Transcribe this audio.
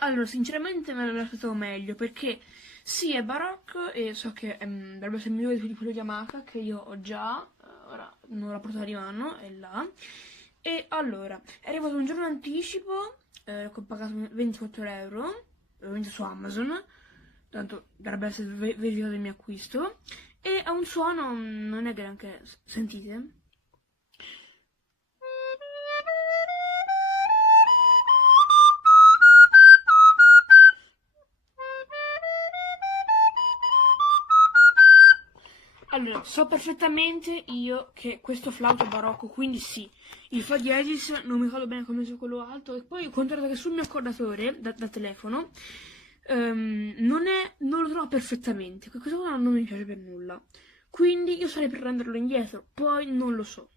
Allora, sinceramente me l'aspettavo meglio, perché sì, è barocco e so che dovrebbe essere migliore di quello di Yamaha, che io ho già, ora non la portata di mano, è là. E allora, è arrivato un giorno in anticipo, che ho pagato 24 euro, ovviamente su Amazon, tanto dovrebbe essere verificato il mio acquisto, e ha un suono, non è granché, sentite? Allora, so perfettamente io che questo flauto è barocco, quindi sì, il fa diesis non mi ricordo bene come sia quello alto, e poi ho controllato che sul mio accordatore da telefono non lo trovo perfettamente, questa cosa non mi piace per nulla, quindi io sarei per renderlo indietro, poi non lo so.